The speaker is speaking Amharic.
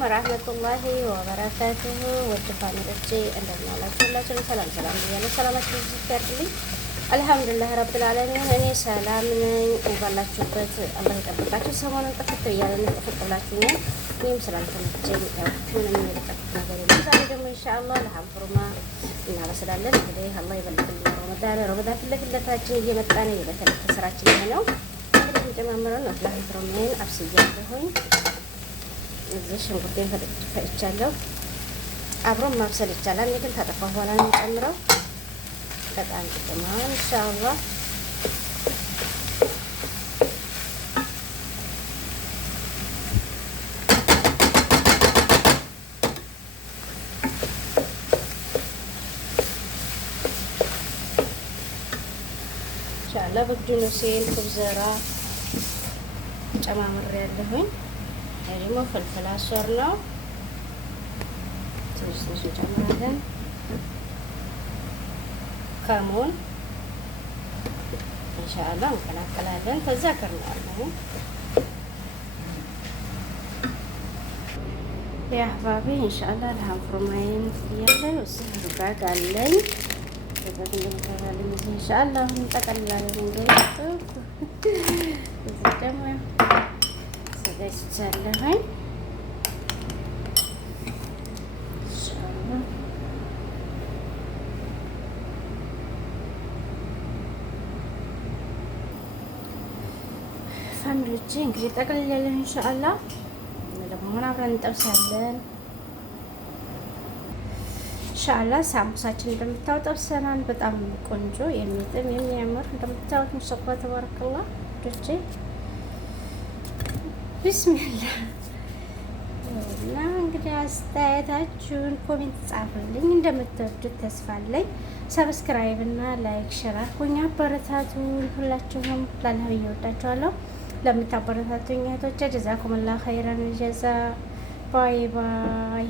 ወራህመቱላሂ ወበረካቱሁ። ወድ ፋሚሊዎቼ እንደምን አላችሁ? ሁላችሁም ሰላም ብያለሁ። ሰላማችሁ ይብዛልኝ። አልሐምዱሊላህ ረብል ዓለሚን እኔ ሰላም ነኝ። ባላችሁበት አላህ ይጠብቃችሁ። ሰሞኑን ጥፍት ብያለሁ፣ ጥፍት ብላችሁኛል። እኔም ስላልተመቸኝ ያው ምንም የለቀኩት ነገር የለም። ዛሬ ደግሞ ኢንሻአላህ ለሐም ፍሩማ እናበስላለን። እንግዲህ አላህ ይበልጥልን። ረመዳን ፊት ለፊታችን እየመጣ ነው። የዕለት ተዕለት ስራችን ይሄ ነው። እንግዲህ እንጨማምረን ነው ለሐም ፍሩማን አብስያለሁኝ። እዚህ ሽንኩርቴን ፈጭቻለሁ። አብሮም ማብሰል ይቻላል። እኔ ግን ታጠፋሁ በኋላ ነው የምጨምረው። በጣም ጥቅማን ኢንሻአላህ ኢንሻአላህ በግዱንሴን ኩብዘራ ጨማምሬያለሁኝ። ደግሞ ፍልፍል አስወር ነው። ትንሽ እንጨምራለን። ከሙን ኢንሻአላህ እንቀላቀላለን። ከዛ ከርናለን። ያ አህባቢ ኢንሻአላህ ለሐም ፍሩማዬን ያለው ሩጋግ አለኝ። ከዛት እንደምታያለኝ ኢንሻአላህ እንጠቀልላለን። እንደው እዚህ ደግሞ ዘጋጅቻለሁኝ። ፋሚሊዎቼ እንግዲህ ጠቅልያለሁ። ኢንሻአላህ ደግሞ አብረን እንጠብሳለን። ኢንሻአላህ ሳምቡሳችን እንደምታዩት ጠብሰናል። በጣም ቆንጆ የሚጥም የሚያምር እንደምታዩት ሙሰፋ ተባረከላህ ዶቼ ቢስሚላህ። እና እንግዲህ አስተያየታችሁን ኮሜንት ጻፉልኝ። እንደምትወዱት ተስፋ አለኝ። ሰብስክራይብ እና ላይክ ሼር አድርጉኝ፣ አበረታቱን። ሁላችሁም ላላህ ብዬ እወዳችኋለሁ። ለምታበረታቱኝ እህቶቼ ጀዛኩሙላህ ኸይረን ጀዛ። ባይ ባይ።